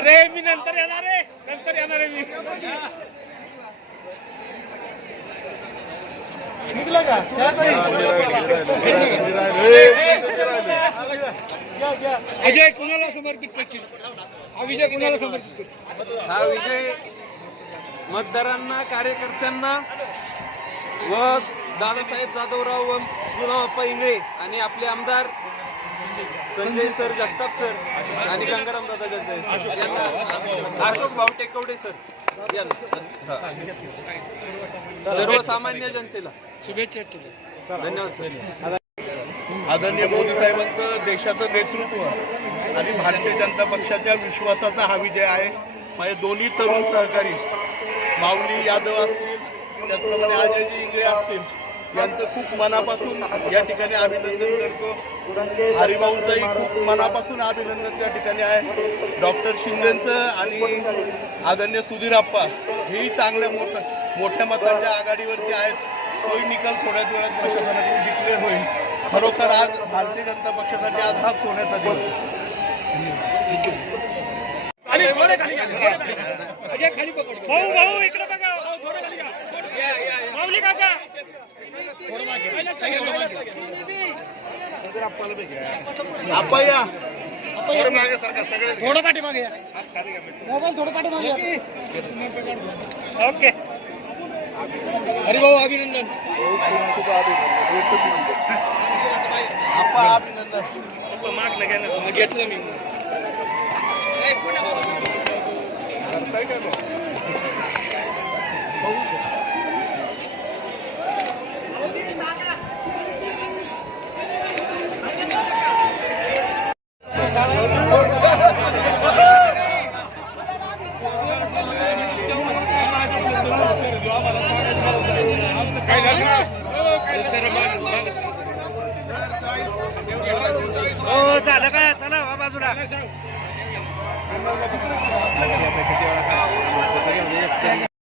अरे मी नंतर येणार आहे. नंतर येणार आहे मी. निघलं का. अजय कुणाला समर्पित करशील? हा विजय कुणाला समर्पित हा विजय. मतदारांना कार्यकर्त्यांना व दादासाहेब जाधवराव व इंगळे आणि आपले आमदार संजय सर जगताप सर आणि गंगाराम दादा जगदाळे यांना अशोक भाऊ. टेकवडे सर. यांना हा. सर्वसामान्य जनतेला. शुभेच्छा धन्यवाद सर. आदरणीय मोदी साहेबांचं देशाचं नेतृत्व आणि भारतीय जनता पक्षाच्या विश्वासाचा हा विजय आहे. माझे दोन्ही तरुण सहकारी माऊली यादव असतील त्याचप्रमाणे अजयजी इंगळे असतील यांचं खूप मनापासून या ठिकाणी अभिनंदन करतो. हरिभाऊंचंही खूप मनापासून अभिनंदन त्या ठिकाणी आहे. डॉक्टर शिंदेचं आणि आदरणीय सुधीरप्पा हेही चांगल्या मोठ्या मोठ्या मतांच्या आघाडीवरती आहेत. तोही निकाल थोड्याच वेळात प्रशासनाकडून डिक्लेअर होईल. खरोखर आज भारतीय जनता पक्षासाठी आज हा सोन्याचा दिवस आहे. खाली थोडे खाली घ्या, थोडे खाली घ्या. अजय खाली पकड. भाऊ भाऊ इकडे बघा. भाऊ थोडं खाली घ्या माऊली काका. थोडं पाठीमागे. मोबाईल थोडं पाठीमागे. ओके. अभिनंदन. आपा अभिनंदन. मागलं घ्या ना घेतलं मी. हो झालं का चला हो, बाजूला.